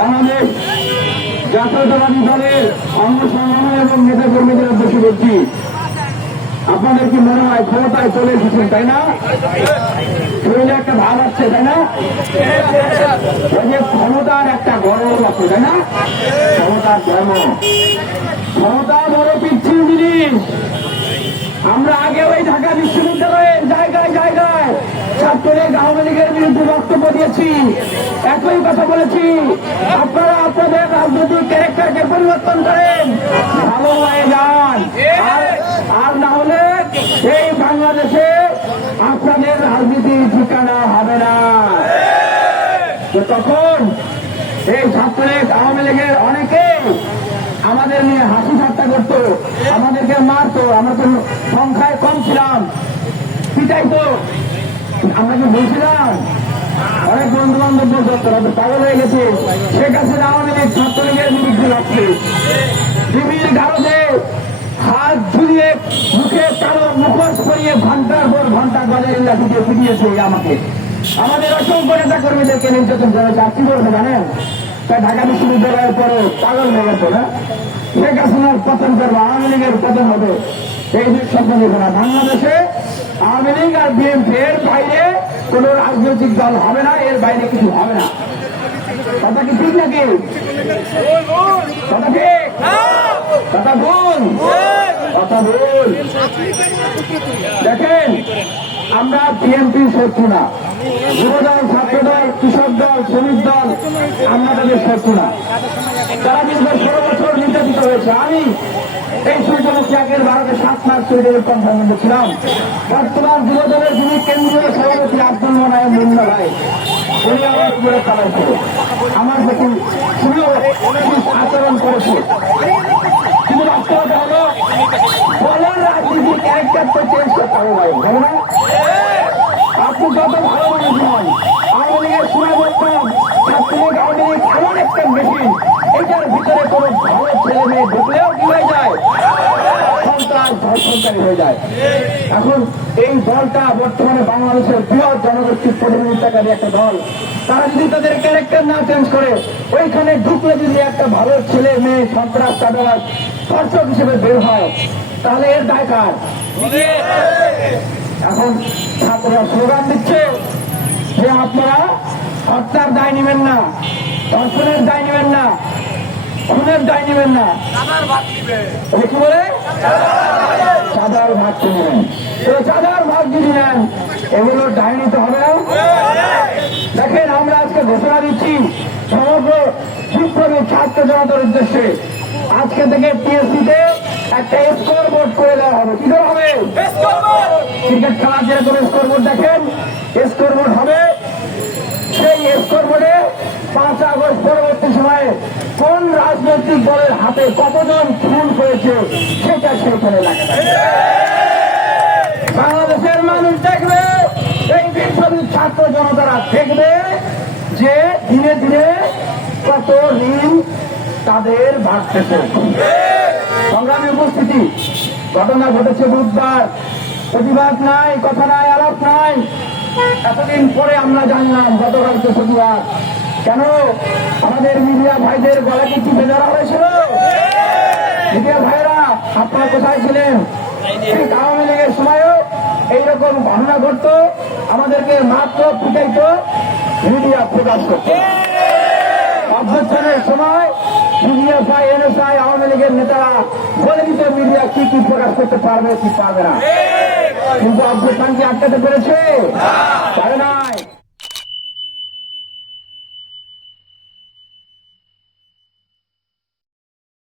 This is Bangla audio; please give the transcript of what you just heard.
বাংলাদেশ জাতীয়তাবাদী দলের অঙ্গ সংগঠন এবং নেতা কর্মীদের উদ্দেশ্যে বলছি, আপনাদের কি মনে হয় ক্ষমতায় চলে এসেছেন, তাই না? শরীরে একটা ভাব আসছে, তাই না? ওই যে ক্ষমতার একটা গরম আছে, তাই না? ক্ষমতার ধর্ম, ক্ষমতা বড় পিচ্ছিল জিনিস। আমরা আগে ওই ঢাকা বিশ্ববিদ্যালয়ের জায়গায় জায়গায় ছাত্রলীগ আওয়ামী লীগের বিরুদ্ধে বক্তব্য দিয়েছি, একই কথা বলেছি, আপনারা আপনাদের রাজনৈতিক ক্যারেক্টারকে পরিবর্তন করেন, ভালো হয়ে যান, আর না হলে এই বাংলাদেশে আপনাদের রাজনীতির ঠিকানা হবে না। তখন এই ছাত্রলীগ আওয়ামী লীগের অনেকে আমাদের নিয়ে হাসি ঠাট্টা করতো, আমাদেরকে মারতো, আমরা তো সংখ্যায় কম ছিলাম, পিটাইতো। আমরা কি বলছিলাম? অনেক বন্ধু বান্ধব বলতো পাগল হয়ে গেছে, শেখ হাসিনা আওয়ামী লীগ ছাত্রলীগের বিরুদ্ধে লাগছে, টিভির গারদে হাত ঝুলিয়ে মুখে কালো মুখোশ করিয়ে ঘন্টার পর ঘন্টা গলের লাঠিতে পিটিয়েছে আমাকে। আমাদের অসংখ্য নেতা কর্মীদেরকে নির্যাতন করেছে। আর কি বলবে জানেন? তাই ঢাকা বিশ্ববিদ্যালয়ের পরে পাগল হয়ে গেছে না, শেখ হাসিনার পতন করবো, আওয়ামী লীগের পতন হবে, এই স্বপ্ন দেখবে না। বাংলাদেশে আওয়ামী লীগ আর বিএনপি এর বাইরে কোন রাজনৈতিক দল হবে না, এর বাইরে কিছু হবে না। কথা কি ঠিক নাকি? কথা ঠিক? কথা বল, কথা বল। দেখেন, আমরা বিএনপির শত্রু না, যুব দল, ছাত্র দল, কৃষক দল, শ্রমিক দল, আমরা তাদের শত্রু না। তারা দীর্ঘ 16 বছর নির্যাতিত হয়েছে। আমি এই সূর্যমুখী আগের ভারতের 7 মাস শহীদের কনফারেন্সে ছিলাম। বর্তমান যুব দলের যিনি কেন্দ্রীয় সভাপতি আব্দুল মোনায়েম মুন্না ভাই, উনি আমার উপরে চালাইছে, আমার প্রতি খুবই আচরণ করেছে। কিন্তু বাস্তবতা হলো দলের রাজনীতি ক্যারেক্টার তো চেঞ্জ করতে হবে ভাই, তাই না? আপনি যত ভালো মানুষ নন, আওয়ামী লীগের সময় বলতাম ছাত্রলীগ আওয়ামী লীগ এমন একটা মেশিন, এটার ভিতরে কোনো ভালো ছেলে মেয়ে ঢুকলেও কি হয়ে যায়? সন্ত্রাস, ধর্ষণকারী হয়ে যায়। এখন এই দলটা বর্তমানে বাংলাদেশের বৃহৎ জনগোষ্ঠীর প্রতিনিধিত্বকারী একটা দল, তারা যদি তাদের ক্যারেক্টার না চেঞ্জ করে, ওইখানে ঢুকলে যদি একটা ভালো ছেলে মেয়ে সন্ত্রাস চাঁদাবাজ ধর্ষক হিসেবে বের হয়, তাহলে এর দায় কার? এখন ছাত্ররা স্লোগান দিচ্ছে যে আপনারা হত্যার দায় নেবেন না, ধর্ষণের দায় নেবেন না, খুনের দায় নেবেন না, কি বলে চাঁদার ভাগ নেবেন। তো চাঁদার ভাগ যদি নেন, এগুলো দায় নিতে হবে না। দেখেন, আমরা আজকে ঘোষণা দিচ্ছি সমগ্র বিপ্লবী ছাত্র জনতার উদ্দেশ্যে, আজকে থেকে টিএসসিতে একটা স্কোর বোর্ড করে দেওয়া হবে। কি করে হবে? ক্রিকেট খেলার যেরকম স্কোর বোর্ড দেখেন, স্কোর বোর্ড হবে। সেই স্কোর বোর্ডে 5 আগস্ট পরবর্তী সময়ে কোন রাজনৈতিক দলের হাতে কতজন খুন হয়েছে সেটা সেখানে লেখা থাকবে। বাংলাদেশের মানুষ দেখবে, এই বিপ্লবী ছাত্র জনতারা দেখবে যে ধীরে ধীরে কত ঋণ তাদের বাড়তেছে। সংগ্রামী উপস্থিতি, ঘটনা ঘটেছে বুধবার, প্রতিবাদ নাই, কথা নাই, আলাপ নাই। এতদিন পরে আমরা জানলাম গতকালকে প্রতিবাদ। কেন? আমাদের মিডিয়া ভাইদের গলা কি টিপে ধরা হয়েছিল? মিডিয়া ভাইরা আপনারা কোথায় ছিলেন? ঠিক আওয়ামী লীগের সময়ও এইরকম ঘটনা ঘটত, আমাদেরকে মাত্র পিটাইত, মিডিয়া প্রকাশ করত। অভ্যুত্থানের সময় পিডিএফআই, এনএসআই, আওয়ামী লীগের নেতারা বলে দিত মিডিয়া কি কি প্রকাশ করতে পারবে কি পারবে না, কিন্তু অভ্যুত্থানকে আটকাতে পেরেছে? পারে নাই।